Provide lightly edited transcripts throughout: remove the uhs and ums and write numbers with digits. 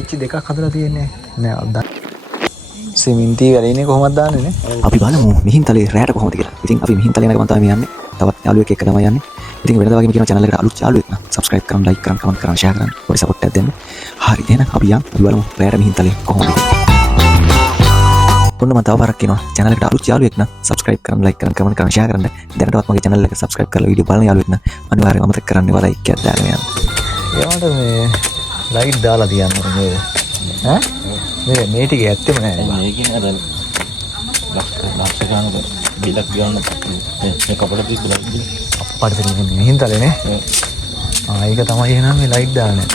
ඉච්චි දෙකක් හදලා තියෙන්නේ නෑ සිමෙන්ති වැඩේනේ කොහොමද දාන්නේ නේ අපි බලමු මිහින්තලේ රැයට කොහොමද කියලා. ඉතින් අපි මිහින්තලේ යනකම් තමයි යන්නේ. තවත් යාළුවෙක් එක්ක තමයි යන්නේ. ඉතින් වෙනදා වගේම කියන channel එකට අලුත් යාළුවෙක් නම් subscribe කරන්න, like කරන්න, comment කරන්න, share කරන්න. පොඩි support එකක් දෙන්න. හරි එහෙනම් අපි යමු. අපි බලමු රැයට මිහින්තලේ කොහොමද කියලා. ඔන්න මම තව පාරක් කියනවා channel එකට අලුත් යාළුවෙක් නම් subscribe කරන්න, like කරන්න, comment කරන්න, share කරන්න. දැනටවත් මගේ channel එක subscribe කරලා වීඩියෝ බලන යාළුවෙක් නම් අනිවාර්යයෙන්ම අමතක කරන්න එපා like එකක් දාගෙන යන්න. ඒවට මේ ලයිට් දාලා තියන්න නේද ඈ මේ ටික ඇත්තෙම නෑ මේකේ අර ලක්ෂ ගානක බිලක් ගන්න මේ කපලා තිබ්බලා අප්පට තියෙන මිහින්තලේ නේ ඒක තමයි එහෙනම් මේ ලයිට් දාන්නේ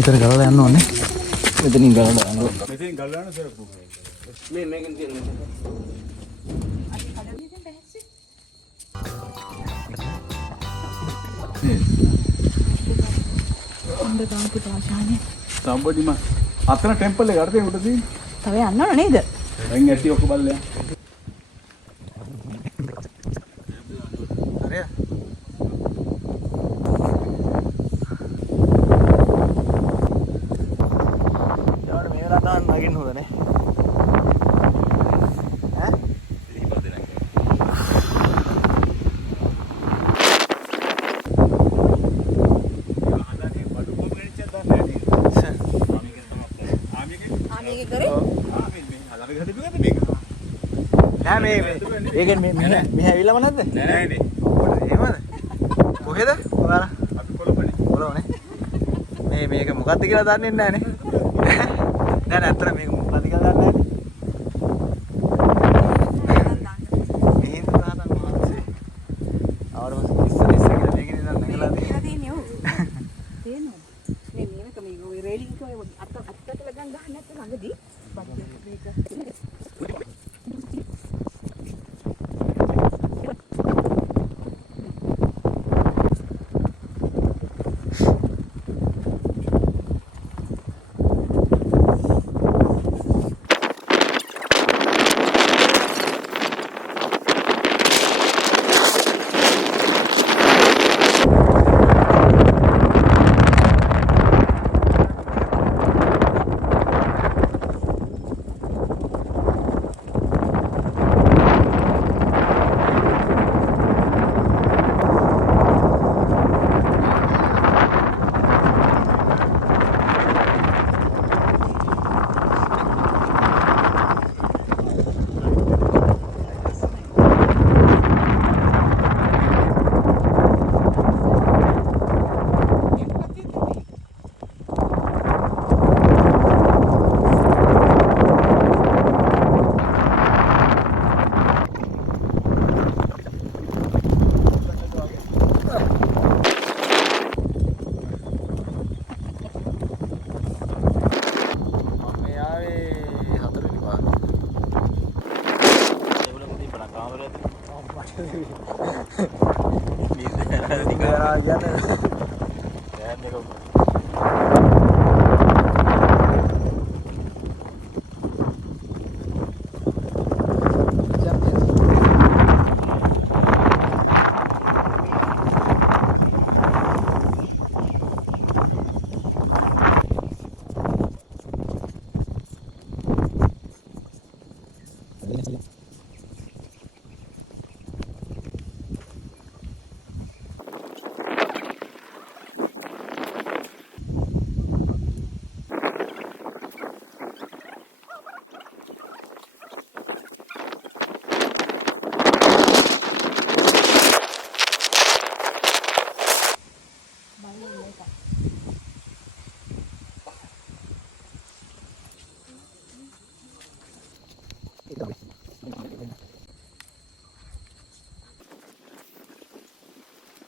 ඉතින් ගලවලා යන්න ඕනේ මෙතනින් ගලවලා යනවා මෙතෙන් ගලවන්න සරපු මේ මේකෙන් තියෙන උඹ ගාම්පු තාෂානේ තඹදිම අතන ටෙම්පල් එක අරගෙන උඩ තියෙන තව යන්න ඕන නේද දැන් ඇටි ඔක්කො බලලා හරිය යාර මේ වෙලාව දාන්න නගින්න හොඳ නේ ඈ නෑ මේ ඒකෙන් මෙහෙ ඇවිල්ලාම නැද්ද නෑ නෑනේ එහෙමද කොහෙද ඔයාලා අපි කොළඹනේ කොළඹනේ මේක මොකද්ද කියලා දන්නේ නැහනේ නෑ නෑ අතන මේක මොකද්ද කියලා දන්නේ නැහැ මේක තාතන් මාත්සේ ආවරම ඉස්සර කියලා මේකේ නේද නැගලා තියෙන්නේ ඔව් තේනවා මේ මේක මේ රේලින් කෝ අත්තට ගන්න නැත්නම් ළඟදී මේක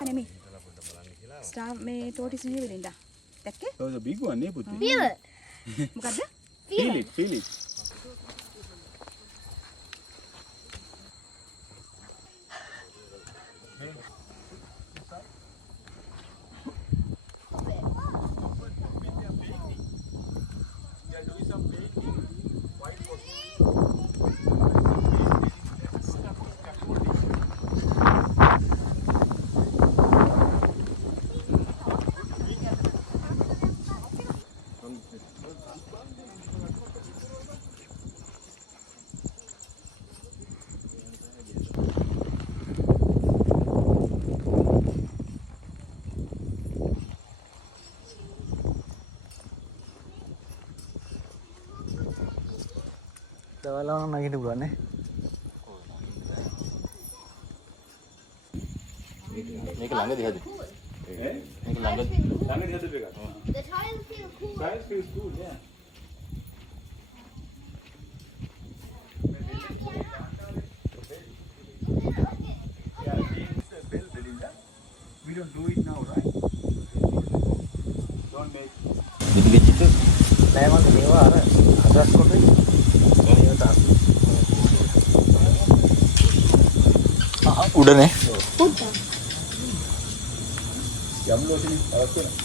නෙමෙයි ස්ටාර් මේ ටෝටිස් නේ වෙලින්දා දැක්කේ ඔය බිග්ුවන්නේ පුතේ මොකද්ද feel it ඔයාලා නම් නැගිට පුළුවන් නේ. මේක ළඟදී හදේ. මේක ළඟදී ළඟදී හදපු එකක්. The tiles feel cool. Size feels cool, yeah. Yeah, it's a bell, Belinda. We don't do it now, right? Don't make. දිදි ගෙච්චිට නෑ මන්ද මේවා අර අදස් කොටේ. මේවා තාම. උඩනේ. යම් ලෝෂනේ අවශ්‍ය නැහැ.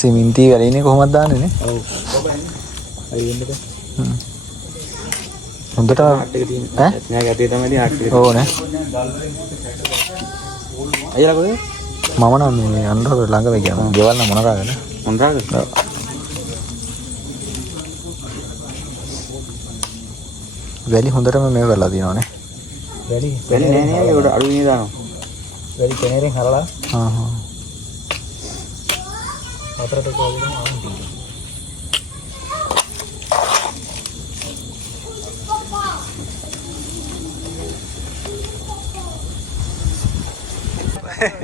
සිමෙන්ති වැඩිනේ කොහොමද දාන්නේ නේ? ඔව්. අය වෙන්නද? හොඳට ආට් එක තියෙන. ඈ? නෑ ගැටේ තමයි ආට් එක. ඕනේ. අයියලා කොහෙද? මම නම් මේ අnder ළඟ වෙ ගියා. ගෙවල් නම් මොනකාගෙන? මොන්රාද? වැඩි හොඳටම මේක කරලා තියෙනවානේ. වැඩි නෑ නෑ ඒකට අඩු වෙනේ දානවා. වැඩි කෙනෙරින් හරලා. හා හා. හතරට කොහොමද ආන්නේ?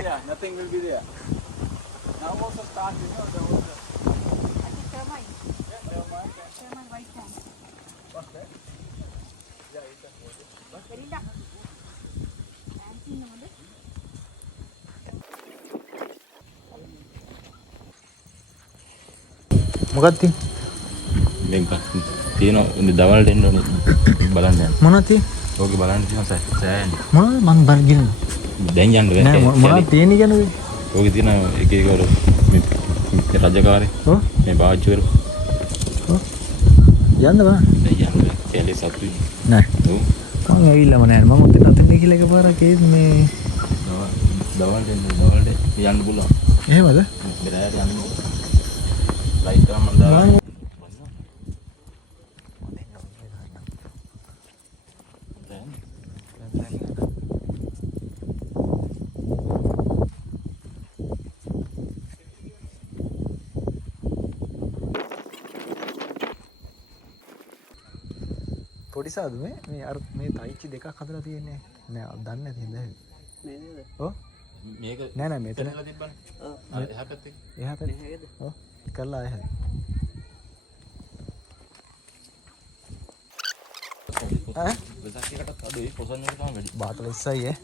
Yeah, nothing will be there. Now also start, you know, the whole. termite. Termite white sand. What's that? Belinda. Fancy නෝද? මොකක්ද තියෙන්නේ? මේක තියෙන දවල්ට එන්න ඕනේ බලන්න යන්න. මොනවද තියෙන්නේ? ඕකේ බලන්න තියෙන සෑයන්. මොනවද මං බලගෙන දැන් යන්න බෑ. නෑ මොනවද තියෙන්නේ කියන්නේ? ඕකේ තියෙන එක එක වල මේ රජකාරී ඔව් මේ බාජ්ජු වල ඔව් යන්න බෑ. දැන් යන්න බෑ. කැලේ සතුයි. නෑ ඔව්. මං ඇවිල්ලාම නෑ මං උතේ අතන ගිහලා එකපාරක් ඒ මේ දවල්ට යන්න පුළුවන්. එහෙමද? බෙරෑට යන්න. ලයිට් එක මම දාලා පොඩි සාදු මේ අර මේ තයිචි දෙකක් හදලා තියෙන්නේ නෑ දන්නේ නැති හින්දා මේ නේද ඔව් මේක නෑ නෑ මෙතන කරලා තිබ්බනේ. අර එහා පැත්තේ. එහා පැත්තේ ඔව් කරලා ආයෙ ඈ වෙසක් එකටත් අඩුයි පොසන් එක තමයි වැඩි. බාටල් ඉස්සයි ඈ